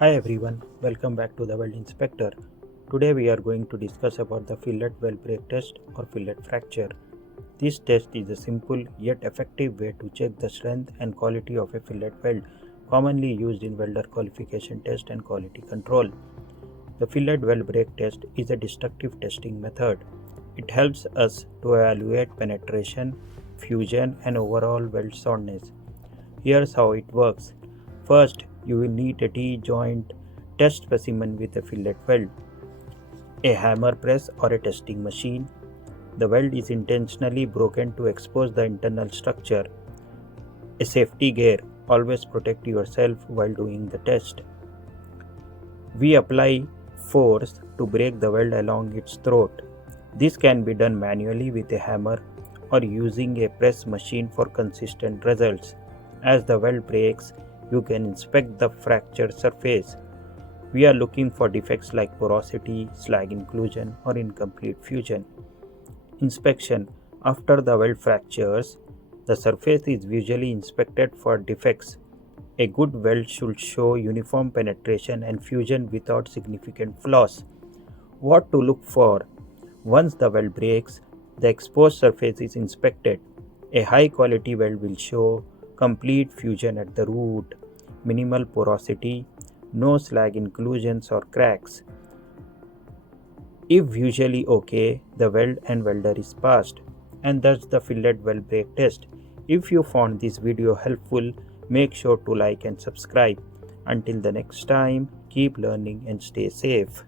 Hi everyone, welcome back to the Weld Inspector. Today we are going to discuss about the fillet weld break test or fillet fracture. This test is a simple yet effective way to check the strength and quality of a fillet weld, commonly used in welder qualification test and quality control. The fillet weld break test is a destructive testing method. It helps us to evaluate penetration, fusion and overall weld soundness. Here's how it works. First, you will need a T-joint test specimen with a fillet weld, a hammer press or a testing machine. The weld is intentionally broken to expose the internal structure. A safety gear. Always protect yourself while doing the test. We apply force to break the weld along its throat. This can be done manually with a hammer or using a press machine for consistent results. As the weld breaks, you can inspect the fractured surface. We are looking for defects like porosity, slag inclusion, or incomplete fusion. Inspection. After the weld fractures, the surface is visually inspected for defects. A good weld should show uniform penetration and fusion without significant flaws. What to look for? Once the weld breaks, the exposed surface is inspected. A high quality weld will show complete fusion at the root, minimal porosity, no slag inclusions or cracks. If visually okay, the weld and welder is passed. And that's the fillet weld break test. If you found this video helpful, make sure to like and subscribe. Until the next time, keep learning and stay safe.